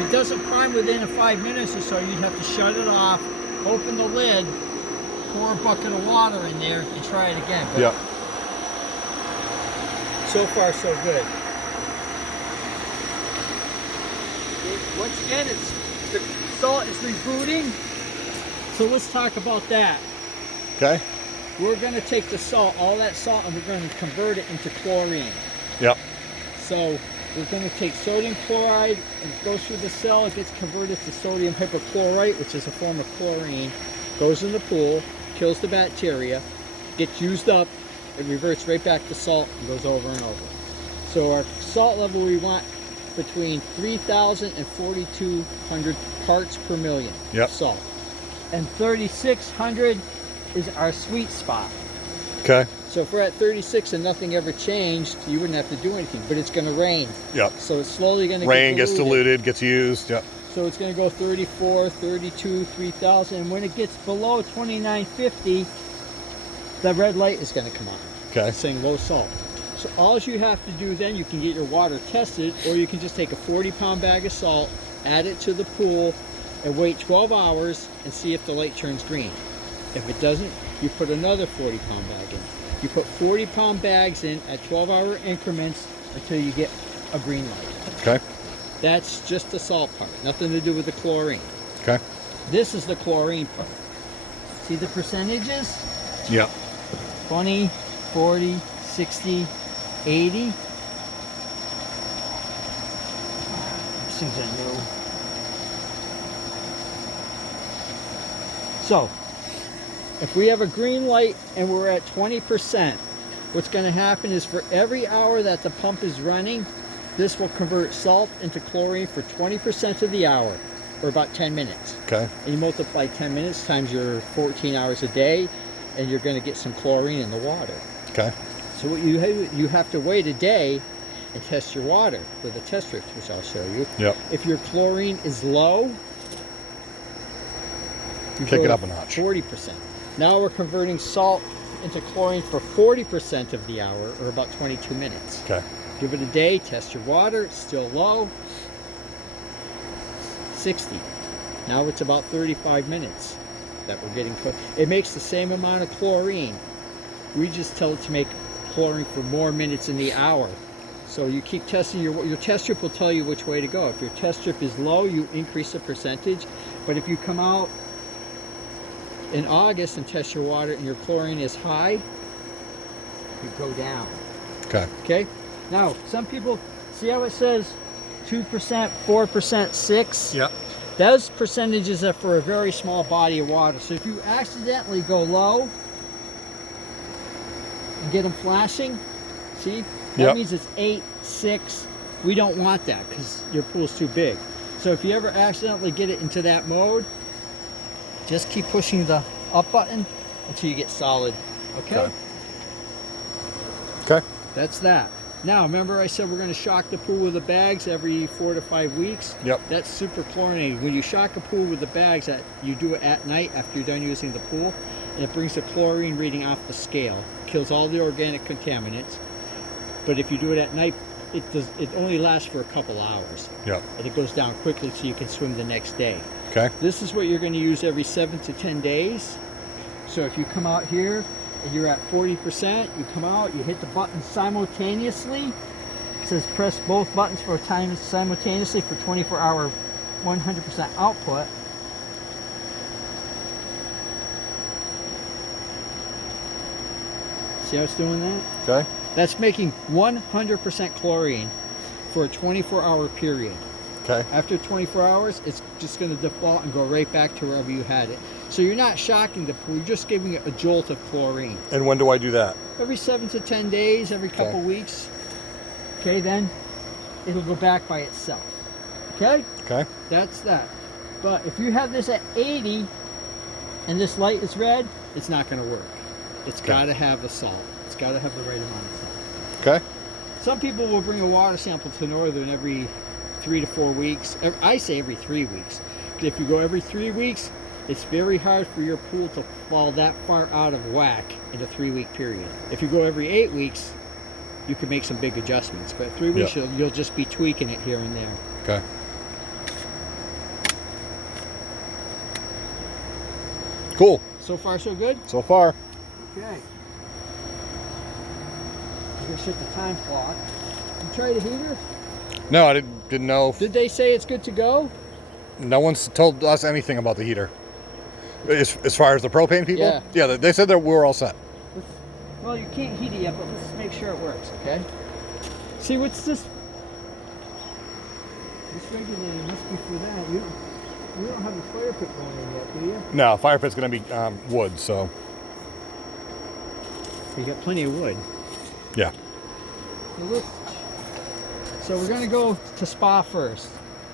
If it doesn't prime within 5 minutes or so, you'd have to shut it off, open the lid, pour a bucket of water in there, and try it again. But Yep. so far, so good. Once again, the salt is rebooting. So let's talk about that. Okay. We're going to take the salt, all that salt, and we're going to convert it into chlorine. Yep. So we're going to take sodium chloride, and it goes through the cell, it gets converted to sodium hypochlorite, which is a form of chlorine, goes in the pool, kills the bacteria, gets used up, it reverts right back to salt and goes over and over. So our salt level we want between 3,000 and 4,200 parts per million Yep. salt. And 3,600 is our sweet spot. Okay. So if we're at 36 and nothing ever changed, you wouldn't have to do anything, but it's going to rain. Yep. So it's slowly going to Rain gets diluted, gets used. Yep. So it's going to go 34, 32, 3,000. And when it gets below 2950, the red light is going to come on. Okay. Saying low salt. So all you have to do then, you can get your water tested, or you can just take a 40-pound bag of salt, add it to the pool, and wait 12 hours and see if the light turns green. If it doesn't, you put another 40-pound bag in. You put 40-pound bags in at 12-hour increments until you get a green light. Okay. That's just the salt part, nothing to do with the chlorine. Okay. This is the chlorine part. See the percentages? Yep. 20, 40, 60, 80. As soon as I know. So, if we have a green light and we're at 20%, what's going to happen is for every hour that the pump is running, this will convert salt into chlorine for 20% of the hour, or about 10 minutes. Okay. And you multiply 10 minutes times your 14 hours a day, and you're going to get some chlorine in the water. Okay. So what you have to wait a day and test your water with a test strip, which I'll show you. Yep. If your chlorine is low, you Kick go it to up a notch. 40%. Now we're converting salt into chlorine for 40% of the hour, or about 22 minutes. Okay. Give it a day, test your water, it's still low. 60. Now it's about 35 minutes that we're getting. It makes the same amount of chlorine. We just tell it to make chlorine for more minutes in the hour. So you keep testing your test strip will tell you which way to go. If your test strip is low, you increase the percentage. But if you come out in August and test your water and your chlorine is high, you go down. Okay. Okay? Now, some people, see how it says 2%, 4%, 6? Yep. Those percentages are for a very small body of water. So if you accidentally go low and get them flashing, see? That Yep. means it's 8, 6. We don't want that because your pool's too big. So if you ever accidentally get it into that mode, just keep pushing the up button until you get solid. Okay? Okay. That's that. Now, remember I said we're going to shock the pool with the bags every 4 to 5 weeks? Yep. That's super chlorinated. When you shock a pool with the bags, you do it at night after you're done using the pool, and it brings the chlorine reading off the scale. Kills all the organic contaminants. But if you do it at night, it only lasts for a couple hours. Yep. And it goes down quickly so you can swim the next day. Okay. This is what you're going to use every 7 to 10 days. So if you come out here and you're at 40%, you come out, you hit the button simultaneously. It says press both buttons for a time simultaneously for 24-hour 100% output. See how it's doing that? Okay. That's making 100% chlorine for a 24-hour period. Okay. After 24 hours, it's just going to default and go right back to wherever you had it. So you're not shocking the pool, you're just giving it a jolt of chlorine. And when do I do that? Every 7 to 10 days, every couple weeks. Okay, then it'll go back by itself. Okay? Okay. That's that. But if you have this at 80 and this light is red, it's not going to work. It's got to have the salt. It's got to have the right amount of salt. Okay. Some people will bring a water sample to Northern every 3 to 4 weeks. I say every 3 weeks. If you go every 3 weeks, it's very hard for your pool to fall that far out of whack in a 3-week period. If you go every 8 weeks, you can make some big adjustments. But 3 weeks, you'll just be tweaking it here and there. Okay. Cool. So far, so good? So far. Okay. I'm going to set the time clock. You try the heater? No, I didn't know. Did they say it's good to go? No one's told us anything about the heater. As far as the propane people? Yeah. Yeah, they said that we were all set. Well, you can't heat it yet, but let's make sure it works, okay? See, what's this? This regulator must be for that. You don't have a fire pit going in yet, do you? No, fire pit's going to be wood, so. You got plenty of wood. Yeah. So we're going to go to spa first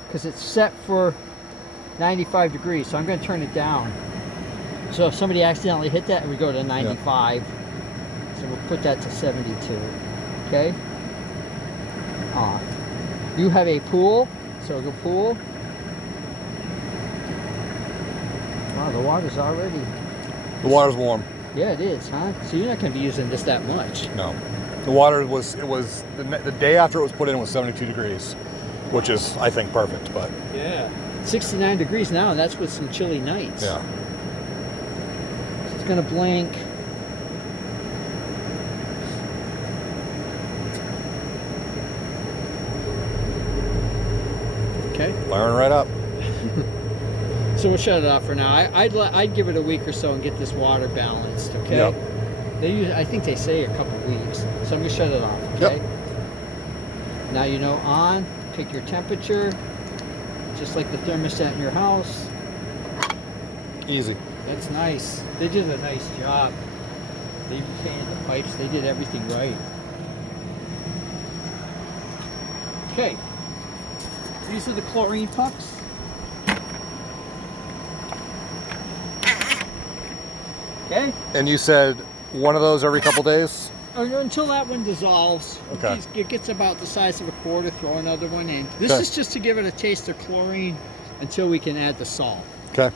because it's set for 95 degrees. So I'm going to turn it down. So if somebody accidentally hit that, we go to 95. Yeah. So we'll put that to 72. Okay? Off. You have a pool, so go pool. Wow, the water's already. The water's warm. Yeah, it is, huh? So you're not going to be using this that much. No. The water was, the day after it was put in was 72 degrees, which is, I think, perfect, but. Yeah. 69 degrees now, and that's with some chilly nights. Yeah. So it's going to blink. Okay. Firing right up. So we'll shut it off for now. I'd give it a week or so and get this water balanced, okay? Yep. I think they say a couple weeks. So I'm going to shut it off, okay? Yep. Now you know on, pick your temperature, just like the thermostat in your house. Easy. That's nice. They did a nice job. They painted the pipes. They did everything right. Okay. These are the chlorine pucks. Okay. And you said one of those every couple days? Until that one dissolves. Okay. It gets about the size of a quarter, throw another one in. This Okay. is just to give it a taste of chlorine until we can add the salt. Okay.